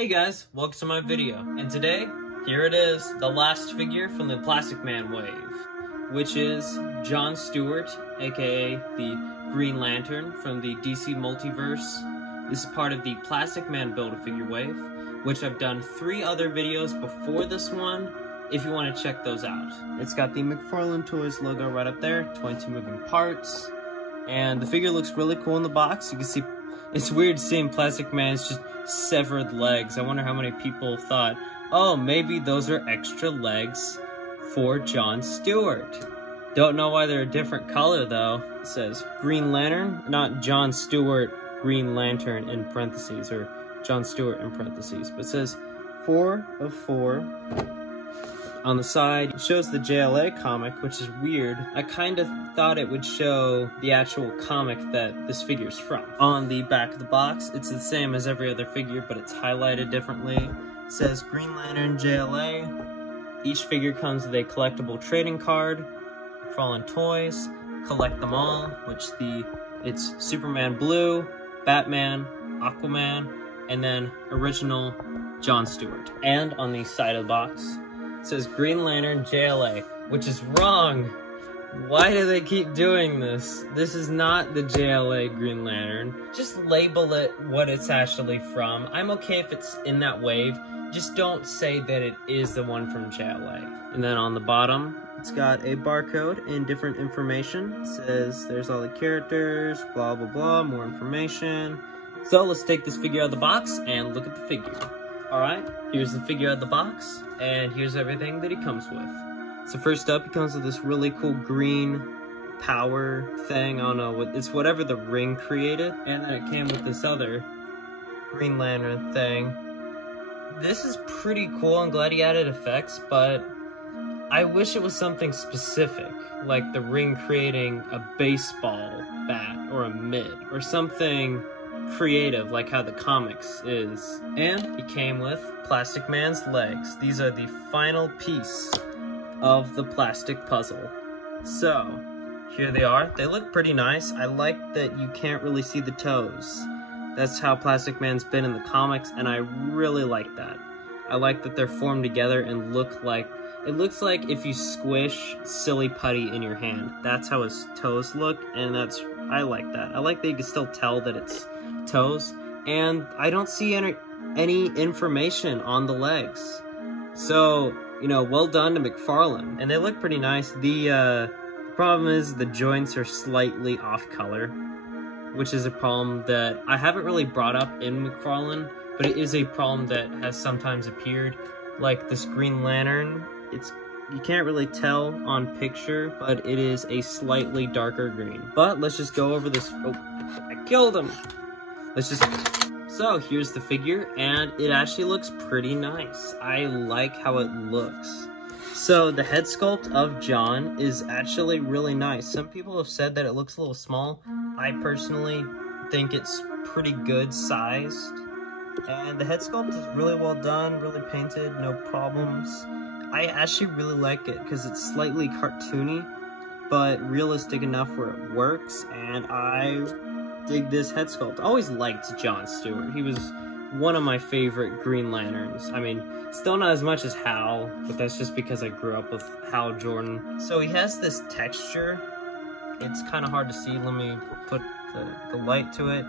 Hey guys, welcome to my video, and today, here it is, the last figure from the Plastic Man wave, which is John Stewart, aka the Green Lantern from the DC Multiverse. This is part of the Plastic Man Build-A-Figure wave, which I've done 3 other videos before this one, if you want to check those out. It's got the McFarlane Toys logo right up there, 22 moving parts, and the figure looks really cool in the box. You can see, it's weird seeing Plastic Man's just severed legs. I wonder how many people thought, oh, maybe those are extra legs for John Stewart. Don't know why they're a different color though. It says Green Lantern, not John Stewart Green Lantern in parentheses, or John Stewart in parentheses, but it says 4 of 4. On the side, it shows the JLA comic, which is weird. I kind of thought it would show the actual comic that this figure's from. On the back of the box, it's the same as every other figure, but it's highlighted differently. It says Green Lantern JLA. Each figure comes with a collectible trading card. McFarlane Toys, collect them all, which it's Superman Blue, Batman, Aquaman, and then original John Stewart. And on the side of the box, it says Green Lantern JLA, which is wrong. Why do they keep doing this? This is not the JLA Green Lantern. Just label it what it's actually from. I'm okay if it's in that wave. Just don't say that it is the one from JLA. And then on the bottom, it's got a barcode and different information. It says there's all the characters, blah, blah, blah, more information. So let's take this figure out of the box and look at the figure. Alright, here's the figure out of the box, and here's everything that he comes with. So first up, he comes with this really cool green power thing. I don't know, it's whatever the Ring created. And then it came with this other Green Lantern thing. This is pretty cool. I'm glad he added effects, but I wish it was something specific, like the Ring creating a baseball bat or a mitt, or something creative like how the comics is. And he came with Plastic Man's legs. These are the final piece of the plastic puzzle. So here they are. They look pretty nice. I like that you can't really see the toes. That's how Plastic Man's been in the comics, and I really like that. I like that they're formed together and look like, it looks like if you squish silly putty in your hand. That's how his toes look, and I like that. I like that you can still tell that it's toes, and I don't see any information on the legs. So, you know, well done to McFarlane. And they look pretty nice. The problem is the joints are slightly off color, which is a problem that I haven't really brought up in McFarlane, but it is a problem that has sometimes appeared. Like this Green Lantern, you can't really tell on picture, but it is a slightly darker green. But let's just go over this. Oh, I killed him. So here's the figure, and it actually looks pretty nice. I like how it looks. So the head sculpt of John is actually really nice. Some people have said that it looks a little small. I personally think it's pretty good sized. And the head sculpt is really well done, really painted, no problems. I actually really like it because it's slightly cartoony, but realistic enough where it works, and I dig this head sculpt. I always liked John Stewart. He was one of my favorite Green Lanterns. I mean, still not as much as Hal, but that's just because I grew up with Hal Jordan. So he has this texture. It's kind of hard to see. Let me put the light to it.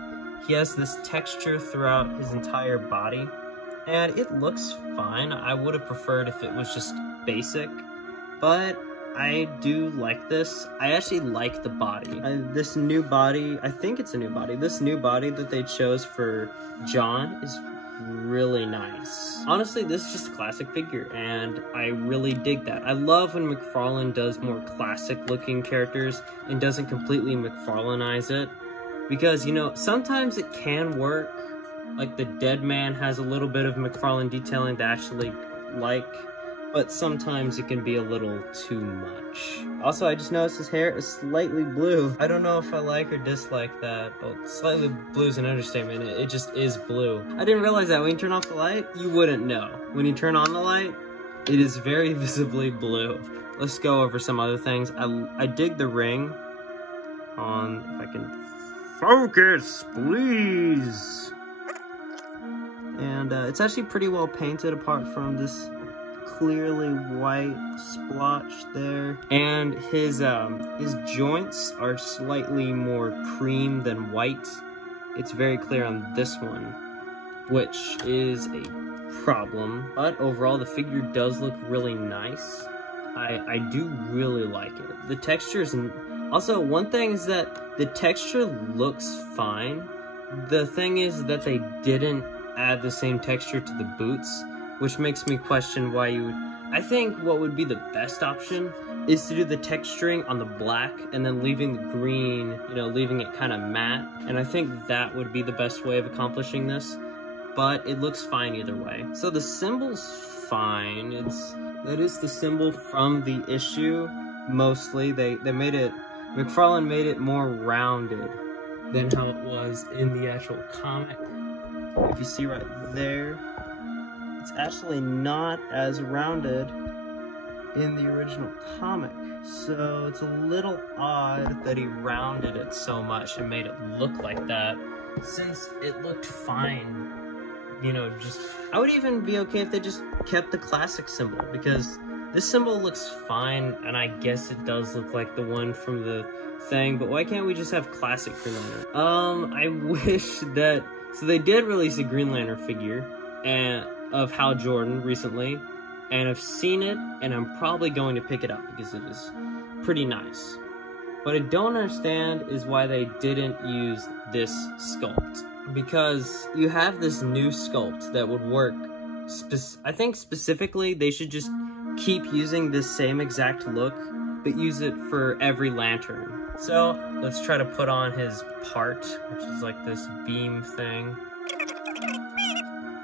He has this texture throughout his entire body, and it looks fine. I would have preferred if it was just basic, but I do like this. I actually like the body. This new body, I think it's a new body. This new body that they chose for John is really nice. Honestly, this is just a classic figure, and I really dig that. I love when McFarlane does more classic looking characters and doesn't completely McFarlane'ize it. Because, you know, sometimes it can work. Like the Dead Man has a little bit of McFarlane detailing that I actually like, but sometimes it can be a little too much. Also, I just noticed his hair is slightly blue. I don't know if I like or dislike that. Well, slightly blue is an understatement. It just is blue. I didn't realize that when you turn off the light, you wouldn't know. When you turn on the light, it is very visibly blue. Let's go over some other things. I dig the ring on, if I can focus, please. And it's actually pretty well painted apart from this clearly white splotch there. And his joints are slightly more cream than white. It's very clear on this one, which is a problem. But overall, the figure does look really nice. I do really like it. The texture is... Also, one thing is that the texture looks fine. The thing is that they didn't add the same texture to the boots, which makes me question why you would... I think what would be the best option is to do the texturing on the black and then leaving the green, you know, leaving it kind of matte. And I think that would be the best way of accomplishing this, but it looks fine either way. So the symbol's fine. That is the symbol from the issue, mostly. They made it... McFarlane made it more rounded than how it was in the actual comic. If you see right there, it's actually not as rounded in the original comic. So it's a little odd that he rounded it so much and made it look like that, since it looked fine. You know, just... I would even be okay if they just kept the classic symbol, because this symbol looks fine, and I guess it does look like the one from the thing, but why can't we just have classic Green Lantern? I wish that... So they did release a Green Lantern figure of Hal Jordan recently, and I've seen it, and I'm probably going to pick it up because it is pretty nice. What I don't understand is why they didn't use this sculpt, because you have this new sculpt that would work. I think specifically they should just keep using this same exact look, but use it for every lantern. So let's try to put on his part, which is like this beam thing.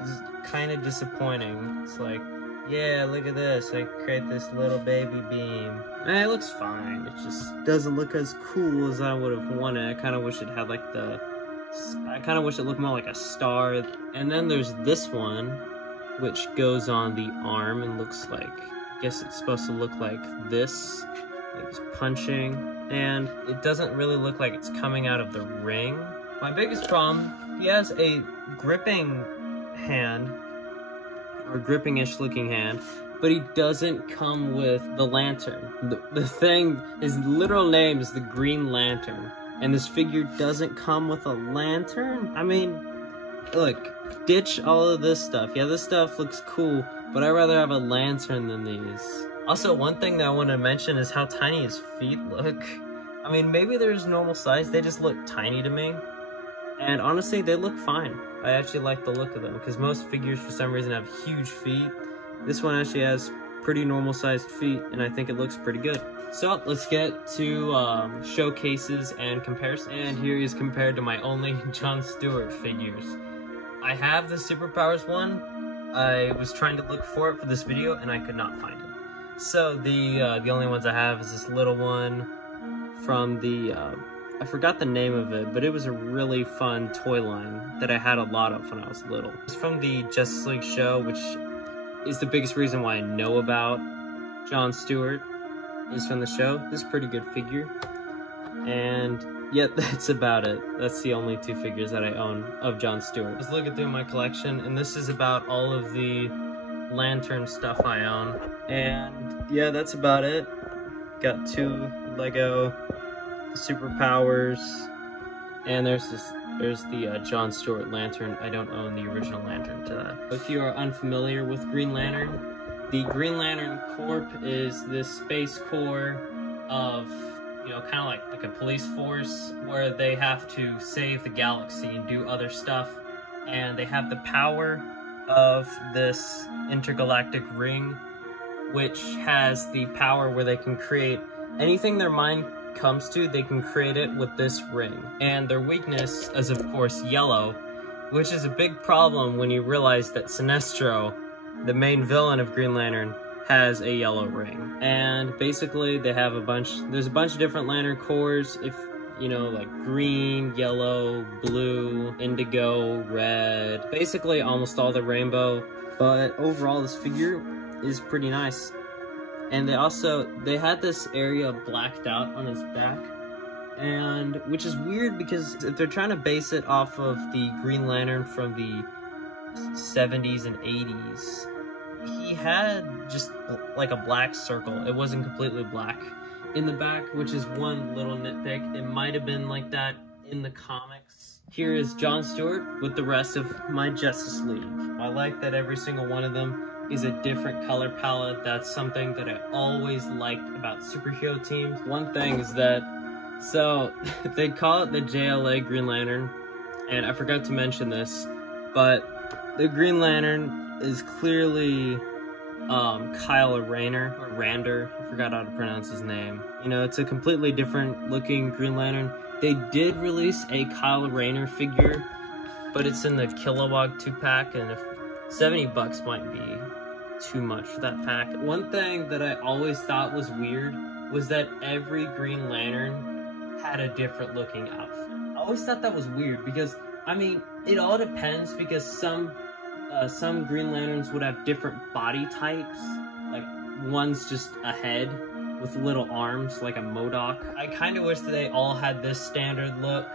This is kind of disappointing. It's like, yeah, look at this. I create this little baby beam. And it looks fine. It just doesn't look as cool as I would have wanted. I kind of wish it had like I kind of wish it looked more like a star. And then there's this one, which goes on the arm and looks like, I guess it's supposed to look like this. Like he's punching. And it doesn't really look like it's coming out of the ring. My biggest problem, he has a gripping hand, or gripping-ish looking hand, but he doesn't come with the lantern. The thing, his literal name is the Green Lantern, and this figure doesn't come with a lantern? I mean, look, ditch all of this stuff. Yeah, this stuff looks cool, but I'd rather have a lantern than these. Also, one thing that I want to mention is how tiny his feet look. I mean, maybe they're his normal size, they just look tiny to me. And honestly, they look fine. I actually like the look of them, because most figures for some reason have huge feet. This one actually has pretty normal sized feet, and I think it looks pretty good. So let's get to showcases and comparison. And here he is compared to my only John Stewart figures. I have the Superpowers one. I was trying to look for it for this video, and I could not find it. So the only ones I have is this little one from the, I forgot the name of it, but it was a really fun toy line that I had a lot of when I was little. It's from the Justice League show, which is the biggest reason why I know about John Stewart, is from the show. This is a pretty good figure. And yeah, that's about it. That's the only two figures that I own of John Stewart. I was looking through my collection, and this is about all of the lantern stuff I own. And yeah, that's about it. Got two Lego Superpowers, and there's the John Stewart lantern. I don't own the original lantern to that. If you are unfamiliar with Green Lantern, the Green Lantern Corps is this space corps of, you know, kind of like a police force where they have to save the galaxy and do other stuff, and they have the power of this intergalactic ring, which has the power where they can create anything their mind comes to. They can create it with this ring. And their weakness is, of course, yellow, which is a big problem when you realize that Sinestro, the main villain of Green Lantern, has a yellow ring. And basically they have there's a bunch of different Lantern Corps, if you know, like green, yellow, blue, indigo, red, basically almost all the rainbow. But overall, this figure is pretty nice. And they had this area blacked out on his back, and which is weird because if they're trying to base it off of the Green Lantern from the 70s and 80s. He had just like a black circle. It wasn't completely black in the back, which is one little nitpick. It might have been like that in the comics. Here is John Stewart with the rest of my Justice League. I like that every single one of them is a different color palette. That's something that I always liked about superhero teams. One thing is that, so they call it the JLA Green Lantern, and I forgot to mention this, but the Green Lantern is clearly Kyle Rayner, or Rander, I forgot how to pronounce his name. You know, it's a completely different looking Green Lantern. They did release a Kyle Rayner figure, but it's in the Kilowog 2-pack, and if $70 might be too much for that pack. One thing that I always thought was weird was that every Green Lantern had a different looking outfit. I always thought that was weird because, I mean, it all depends, because some Green Lanterns would have different body types. Like, one's just a head with little arms, like a MODOK. I kind of wish that they all had this standard look.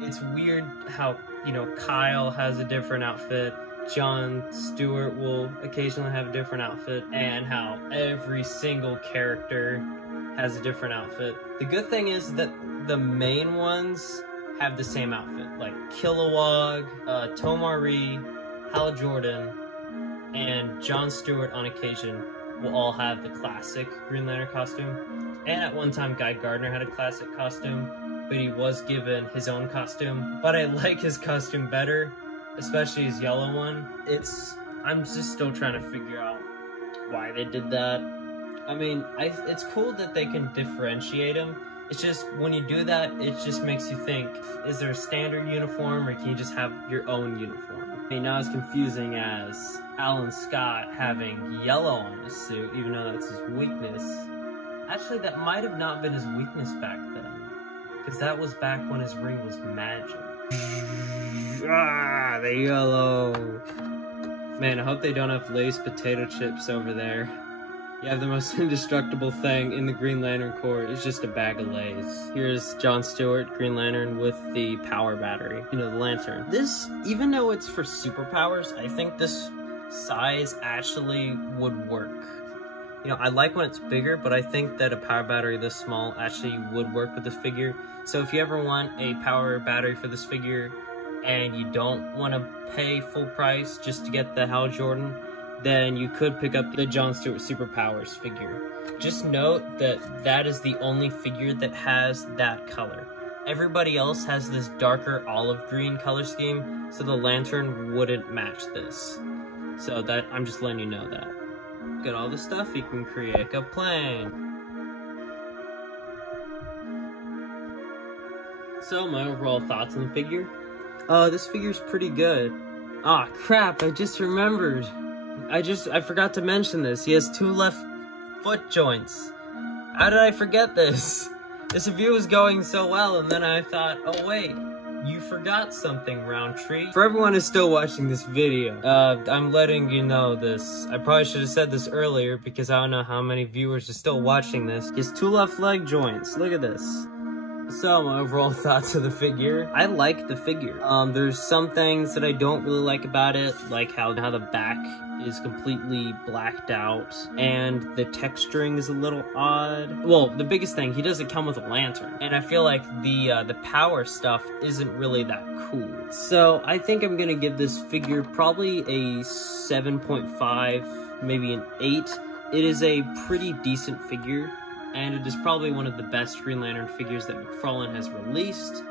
It's weird how, you know, Kyle has a different outfit, John Stewart will occasionally have a different outfit, and how every single character has a different outfit. The good thing is that the main ones have the same outfit, like Kilowog, Tomari, Hal Jordan, and John Stewart on occasion will all have the classic Green Lantern costume. And at one time, Guy Gardner had a classic costume, but he was given his own costume. But I like his costume better, especially his yellow one. I'm just still trying to figure out why they did that. I mean, it's cool that they can differentiate them. It's just, when you do that, it just makes you think, is there a standard uniform, or can you just have your own uniform? I mean, not as confusing as Alan Scott having yellow on his suit, even though that's his weakness. Actually, that might have not been his weakness back then, because that was back when his ring was magic. Ah, the yellow. Man, I hope they don't have Lay's potato chips over there. You have the most indestructible thing in the Green Lantern Corps. It's just a bag of Lay's. Here's John Stewart, Green Lantern, with the power battery. You know, the lantern. This, even though it's for superpowers, I think this size actually would work. You know, I like when it's bigger, but I think that a power battery this small actually would work with this figure. So if you ever want a power battery for this figure, and you don't want to pay full price just to get the Hal Jordan, then you could pick up the John Stewart Superpowers figure. Just note that that is the only figure that has that color. Everybody else has this darker olive green color scheme, so the lantern wouldn't match this. So that, I'm just letting you know that. Look at all the stuff you can create. A plane. So my overall thoughts on the figure. This figure's pretty good. Ah, crap, I just remembered. I forgot to mention this. He has 2 left foot joints. How did I forget this? This review was going so well, and then I thought, oh wait, you forgot something, Rowntree. For everyone who's still watching this video, I'm letting you know this. I probably should have said this earlier, because I don't know how many viewers are still watching this. He has 2 left leg joints. Look at this. So, my overall thoughts of the figure. I like the figure. There's some things that I don't really like about it, like how the back is completely blacked out, and the texturing is a little odd. Well, the biggest thing, he doesn't come with a lantern, and I feel like the power stuff isn't really that cool. So, I think I'm gonna give this figure probably a 7.5, maybe an 8. It is a pretty decent figure, and it is probably one of the best Green Lantern figures that McFarlane has released,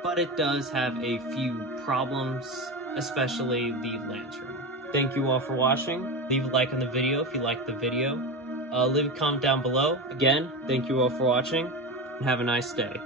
but it does have a few problems, especially the lantern. Thank you all for watching. Leave a like on the video if you liked the video. Leave a comment down below. Again, thank you all for watching, and have a nice day.